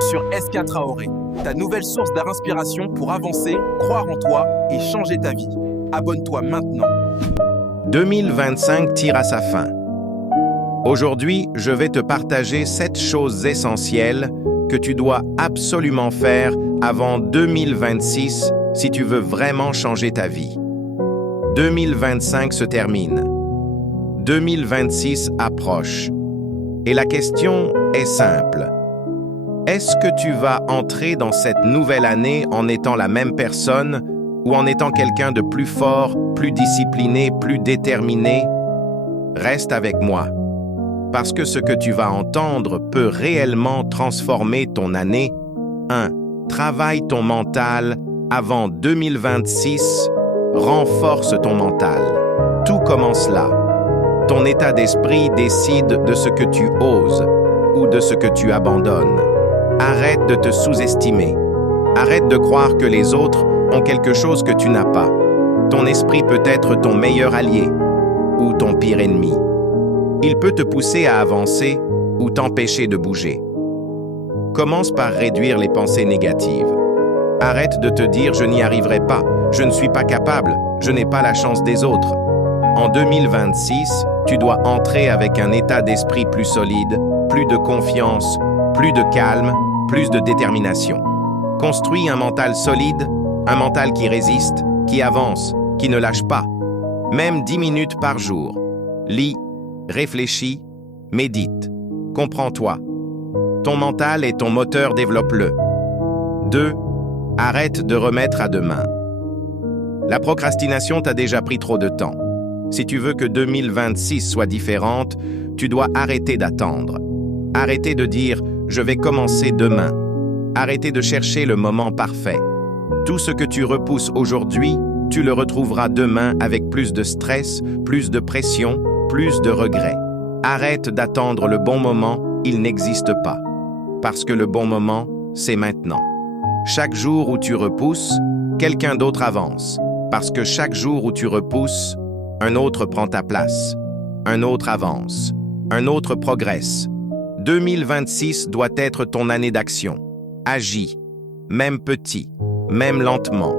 sur SK Traoré, ta nouvelle source d'inspiration pour avancer, croire en toi et changer ta vie. Abonne-toi maintenant. 2025 tire à sa fin. Aujourd'hui, je vais te partager 7 choses essentielles que tu dois absolument faire avant 2026 si tu veux vraiment changer ta vie. 2025 se termine. 2026 approche. Et la question est simple. Est-ce que tu vas entrer dans cette nouvelle année en étant la même personne ou en étant quelqu'un de plus fort, plus discipliné, plus déterminé? Reste avec moi, parce que ce que tu vas entendre peut réellement transformer ton année. 1. Travaille ton mental avant 2026. Renforce ton mental. Tout commence là. Ton état d'esprit décide de ce que tu oses ou de ce que tu abandonnes. Arrête de te sous-estimer. Arrête de croire que les autres ont quelque chose que tu n'as pas. Ton esprit peut être ton meilleur allié ou ton pire ennemi. Il peut te pousser à avancer ou t'empêcher de bouger. Commence par réduire les pensées négatives. Arrête de te dire « je n'y arriverai pas »,« je ne suis pas capable »,« je n'ai pas la chance des autres ». En 2026, tu dois entrer avec un état d'esprit plus solide, plus de confiance, plus de calme, plus de détermination. Construis un mental solide, un mental qui résiste, qui avance, qui ne lâche pas. Même 10 minutes par jour. Lis, réfléchis, médite. Comprends-toi. Ton mental est ton moteur, développe-le. 2. Arrête de remettre à demain. La procrastination t'a déjà pris trop de temps. Si tu veux que 2026 soit différente, tu dois arrêter d'attendre. Arrêter de dire « je vais commencer demain ». Arrêter de chercher le moment parfait. Tout ce que tu repousses aujourd'hui, tu le retrouveras demain avec plus de stress, plus de pression, plus de regrets. Arrête d'attendre le bon moment, il n'existe pas. Parce que le bon moment, c'est maintenant. Chaque jour où tu repousses, quelqu'un d'autre avance. Parce que chaque jour où tu repousses, un autre prend ta place. Un autre avance. Un autre progresse. 2026 doit être ton année d'action. Agis, même petit, même lentement,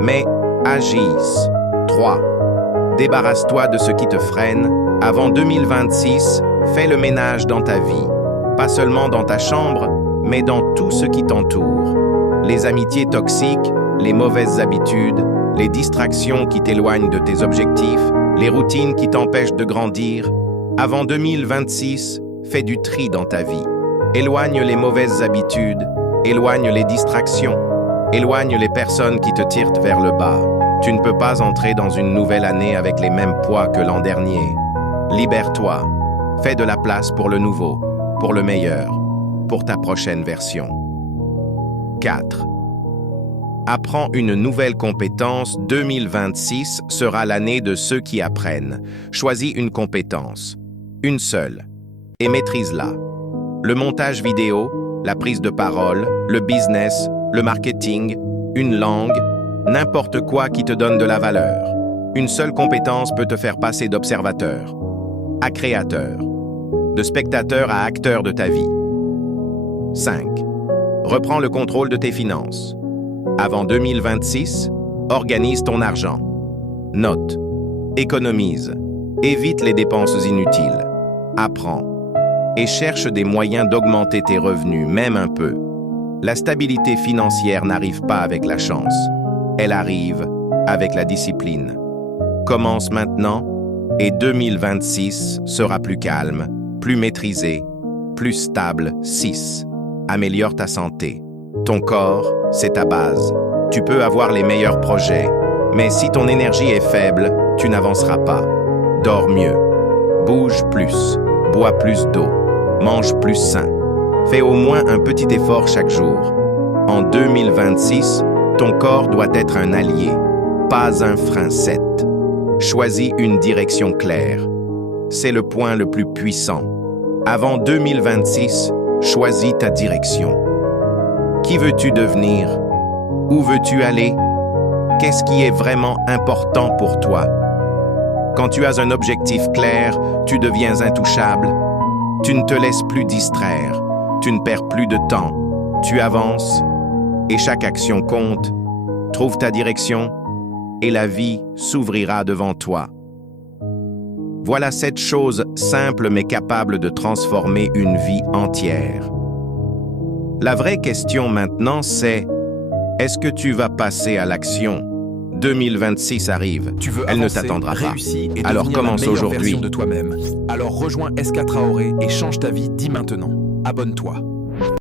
mais agisse. 3. Débarrasse-toi de ce qui te freine. Avant 2026, fais le ménage dans ta vie. Pas seulement dans ta chambre, mais dans tout ce qui t'entoure. Les amitiés toxiques, les mauvaises habitudes, les distractions qui t'éloignent de tes objectifs, les routines qui t'empêchent de grandir. Avant 2026, fais du tri dans ta vie. Éloigne les mauvaises habitudes, éloigne les distractions, éloigne les personnes qui te tirent vers le bas. Tu ne peux pas entrer dans une nouvelle année avec les mêmes poids que l'an dernier. Libère-toi. Fais de la place pour le nouveau, pour le meilleur, pour ta prochaine version. 4. Apprends une nouvelle compétence. 2026 sera l'année de ceux qui apprennent. Choisis une compétence, une seule, et maîtrise-la. Le montage vidéo, la prise de parole, le business, le marketing, une langue, n'importe quoi qui te donne de la valeur. Une seule compétence peut te faire passer d'observateur à créateur, de spectateur à acteur de ta vie. 5. Reprends le contrôle de tes finances. Avant 2026, organise ton argent. Note, économise, évite les dépenses inutiles, apprends et cherche des moyens d'augmenter tes revenus, même un peu. La stabilité financière n'arrive pas avec la chance, elle arrive avec la discipline. Commence maintenant et 2026 sera plus calme, plus maîtrisé, plus stable. 6. Améliore ta santé. Ton corps, c'est ta base. Tu peux avoir les meilleurs projets, mais si ton énergie est faible, tu n'avanceras pas. Dors mieux, bouge plus, bois plus d'eau, mange plus sain. Fais au moins un petit effort chaque jour. En 2026, ton corps doit être un allié, pas un frein. 7. Choisis une direction claire. C'est le point le plus puissant. Avant 2026, choisis ta direction. Qui veux-tu devenir? Où veux-tu aller? Qu'est-ce qui est vraiment important pour toi? Quand tu as un objectif clair, tu deviens intouchable. Tu ne te laisses plus distraire. Tu ne perds plus de temps. Tu avances et chaque action compte. Trouve ta direction et la vie s'ouvrira devant toi. Voilà 7 choses simples mais capables de transformer une vie entière. La vraie question maintenant, c'est: est-ce que tu vas passer à l'action? 2026 arrive. Tu veux Elle ne avancer, t'attendra pas. réussir et Alors devenir commence la meilleure aujourd'hui. version de toi-même. Alors rejoins SK Traoré et change ta vie dès maintenant. Abonne-toi.